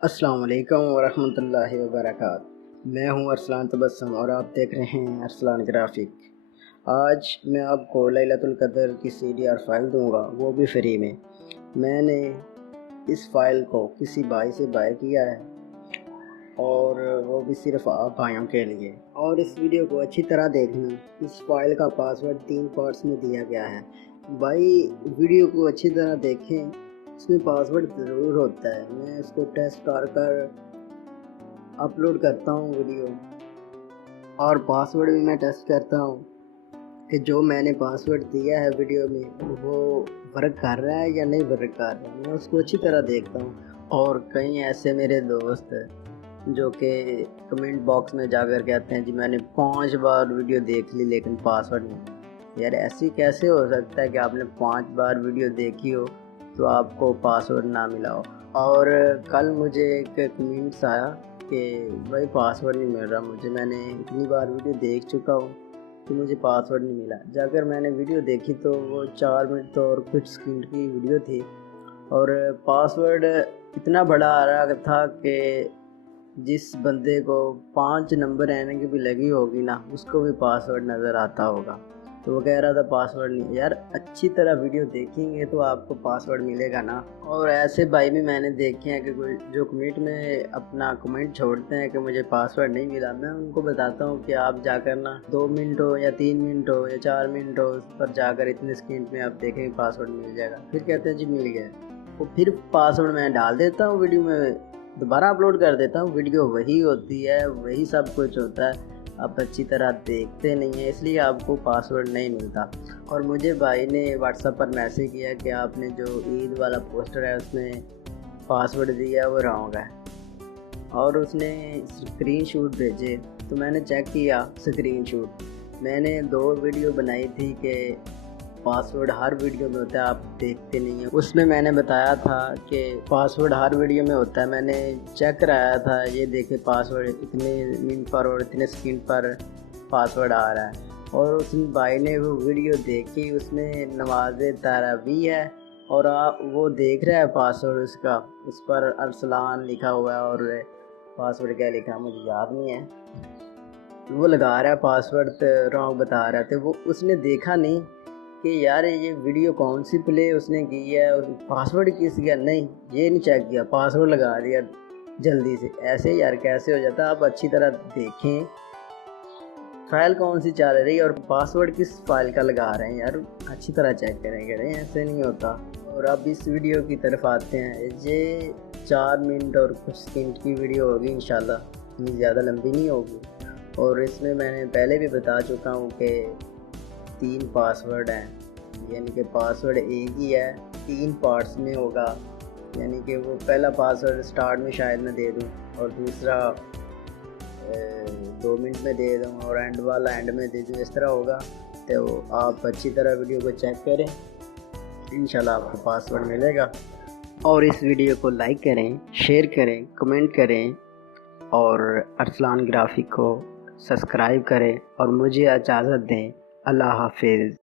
अस्सलाम वालेकुम वरहमत llahi वबरकातुहू। मैं हूं अरसलान तबस्सुम और आप देख रहे हैं अरसलान ग्राफिक। आज मैं आपको लैलतुल क़द्र की CDR फाइल दूंगा, वो भी फ्री में। मैंने इस फाइल को किसी भाई से बाय किया है और वो भी सिर्फ आप भाइयों के लिए। और इस वीडियो को अच्छी तरह देखना। इस फाइल का पासवर्ड 3 पार्ट्स में दिया गया है। भाई वीडियो को अच्छी तरह देखें, इसमें पासवर्ड ज़रूर होता है। मैं इसको टेस्ट कर अपलोड करता हूँ वीडियो, और पासवर्ड भी मैं टेस्ट करता हूँ कि जो मैंने पासवर्ड दिया है वीडियो में वो वर्क कर रहा है या नहीं वर्क कर रहा है। मैं उसको अच्छी तरह देखता हूँ। और कई ऐसे मेरे दोस्त हैं जो कि कमेंट बॉक्स में जाकर कहते हैं जी मैंने 5 बार वीडियो देख ली लेकिन पासवर्ड नहीं। यार ऐसी कैसे हो सकता है कि आपने 5 बार वीडियो देखी हो तो आपको पासवर्ड ना मिला हो। और कल मुझे एक कमेंट्स आया कि भाई पासवर्ड नहीं मिल रहा मुझे, मैंने इतनी बार वीडियो देख चुका हूँ कि मुझे पासवर्ड नहीं मिला। जाकर मैंने वीडियो देखी तो वो 4 मिनट तो और कुछ सेकंड की वीडियो थी, और पासवर्ड इतना बड़ा आ रहा था कि जिस बंदे को 5 नंबर आने की भी लगी होगी ना, उसको भी पासवर्ड नज़र आता होगा। तो वो कह रहा था पासवर्ड नहीं। यार अच्छी तरह वीडियो देखेंगे तो आपको पासवर्ड मिलेगा ना। और ऐसे भाई भी मैंने देखे हैं कि कोई जो कमेंट में अपना कमेंट छोड़ते हैं कि मुझे पासवर्ड नहीं मिला। मैं उनको बताता हूँ कि आप जाकर ना 2 मिनट हो या 3 मिनट हो या 4 मिनट हो उस पर जाकर इतने सेकंड में आप देखेंगे पासवर्ड मिल जाएगा। फिर कहते हैं जी मिल गया, वो फिर पासवर्ड मैं डाल देता हूँ, वीडियो में दोबारा अपलोड कर देता हूँ। वीडियो वही होती है, वही सब कुछ होता है, आप अच्छी तरह देखते नहीं हैं इसलिए आपको पासवर्ड नहीं मिलता। और मुझे भाई ने व्हाट्सएप पर मैसेज किया कि आपने जो ईद वाला पोस्टर है उसमें पासवर्ड दिया वो रॉन्ग है, और उसने स्क्रीनशॉट भेजे। तो मैंने चेक किया स्क्रीनशॉट, मैंने 2 वीडियो बनाई थी कि पासवर्ड हर वीडियो में होता है, आप देखते नहीं हैं। उसमें मैंने बताया था कि पासवर्ड हर वीडियो में होता है। मैंने चेक कराया था, ये देखे पासवर्ड इतने मिनट पर और इतने सेकंड पर पासवर्ड आ रहा है। और उस भाई ने वो वीडियो देखी, उसमें नमाज तरावी है और वो देख रहा है पासवर्ड उसका, उस पर अरसलान लिखा हुआ है और पासवर्ड क्या लिखा मुझे याद नहीं है। वो लगा रहा है पासवर्ड तो रॉन्ग बता रहा था। वो उसने देखा नहीं कि यार ये वीडियो कौन सी प्ले उसने की है और पासवर्ड किस गया, नहीं ये नहीं चेक किया, पासवर्ड लगा दिया जल्दी से। ऐसे यार कैसे हो जाता है। आप अच्छी तरह देखें फाइल कौन सी चल रही है और पासवर्ड किस फाइल का लगा रहे हैं, यार अच्छी तरह चेक करें, ऐसे नहीं होता। और अब इस वीडियो की तरफ आते हैं। ये 4 मिनट और कुछ सेकंड की वीडियो होगी इंशाल्लाह, इतनी ज़्यादा लंबी नहीं होगी। और इसमें मैंने पहले भी बता चुका हूँ कि 3 पासवर्ड हैं, यानी कि पासवर्ड एक ही है, 3 पार्ट्स में होगा। यानी कि वो पहला पासवर्ड स्टार्ट में शायद मैं दे दूं और दूसरा 2 मिनट में दे दूं और एंड वाला एंड में दे दूं, इस तरह होगा। तो आप अच्छी तरह वीडियो को चेक करें, इंशाल्लाह आपको पासवर्ड मिलेगा। और इस वीडियो को लाइक करें, शेयर करें, कमेंट करें और अरसलान ग्राफिक को सब्सक्राइब करें और मुझे इजाज़त दें। अल्लाह हाफिज़।